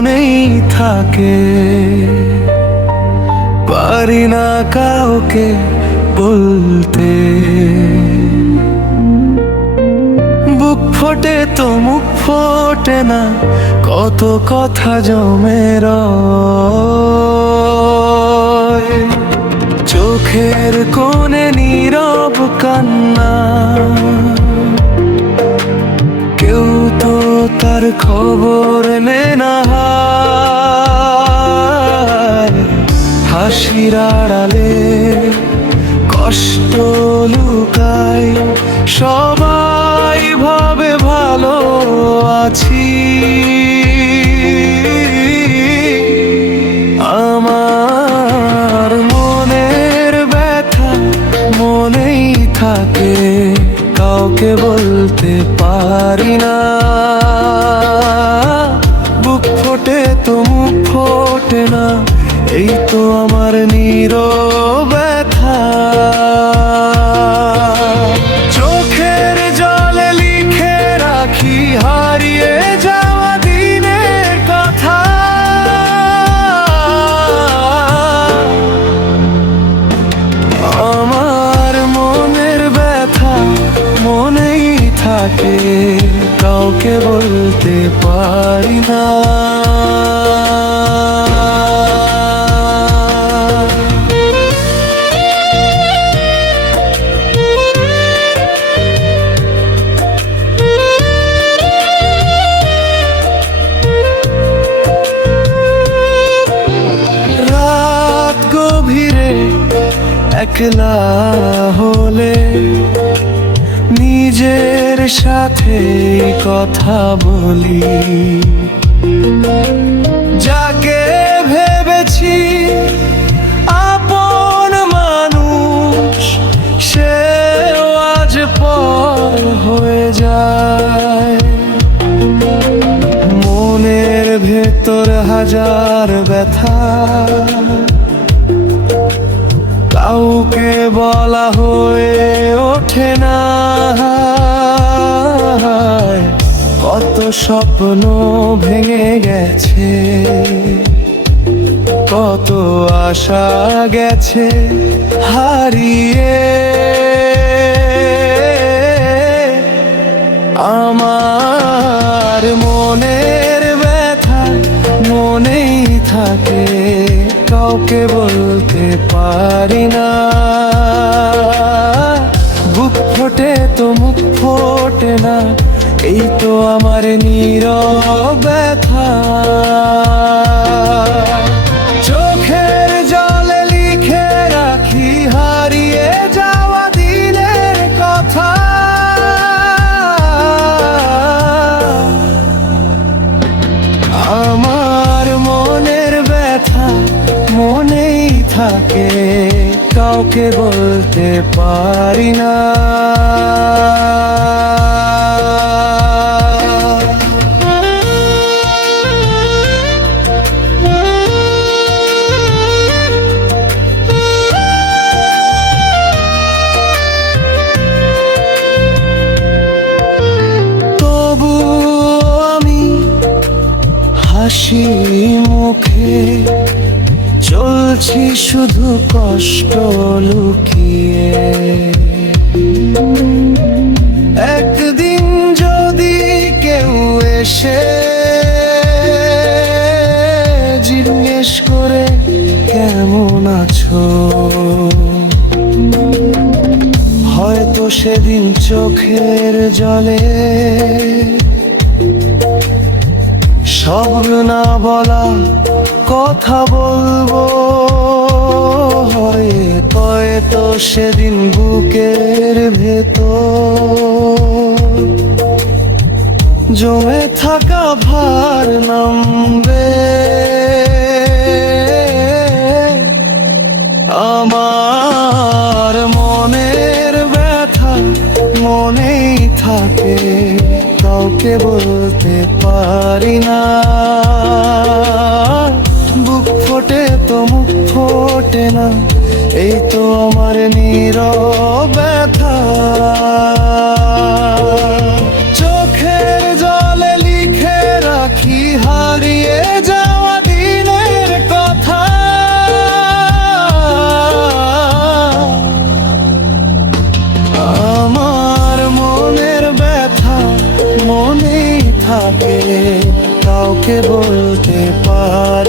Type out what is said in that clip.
মনেই থাকে, পারি না কাউকে বলতে। বুক ফোটে তো মুখ ফোটে না, কত কথা জমে রয়। চোখের কোণে নীরব কান্না, কেউ তো তার খবর নেয় না। হাসির আড়ালে কষ্ট লুকায়, সবাই ভাবে ভালো আছি। আমার মনের ব্যথা মনেই থাকে, কাউকে বলতে পারি না। বুক ফোটে তো মুখ ফোটে না, এই তো আমার নীরব ব্যথা। চোখের জলে লিখে রাখি হারিয়ে যাওয়া দিনের কথা। আমার মনের ব্যথা মনেই থাকে, কাউকে বলতে পারি না। রাত গভীরে একলা হলে নিজের সাথে কথা বলি। যাকে ভেবেছি আপন মানুষ, সেও আজ পর হয়ে যায়। মনের ভেতর হাজার ব্যথা, কাউকে বলা হয়ে ওঠে না। কত স্বপ্ন ভেঙে গেছে, কত আশা গেছে হারিয়ে। আমার মনের ব্যথা মনেই থাকে, কাউকে বলতে পারি না। বুক ফোটে তো মুখ ফোটে না, এই তো আমার নীরব ব্যথা। চোখের জলে লিখে রাখি হারিয়ে যাওয়া দিনের কথা। আমার মনের ব্যথা মনেই থাকে, কাউকে বলতে পারি না। তবু আমি হাসি মুখে চলছি শুধু কষ্ট লুকিয়ে। একদিন যদি কেউ এসে জিজ্ঞেস করে কেমন আছো, হয়তো সেদিন চোখের জলে সব না বলা কথা বলবো। হয়তো সেদিন বুকের ভেতর জমে থাকা ভার নামবে। আমার মনের ব্যথা মনেই থাকে, কাউকে বলতে পারি না। বুক ফোটে তো মুখ ফোটে না, এই তো আমার নীরব ব্যথা। চোখের জলে লিখে রাখি হারিয়ে যা থাকে কাউকে বলতে পারি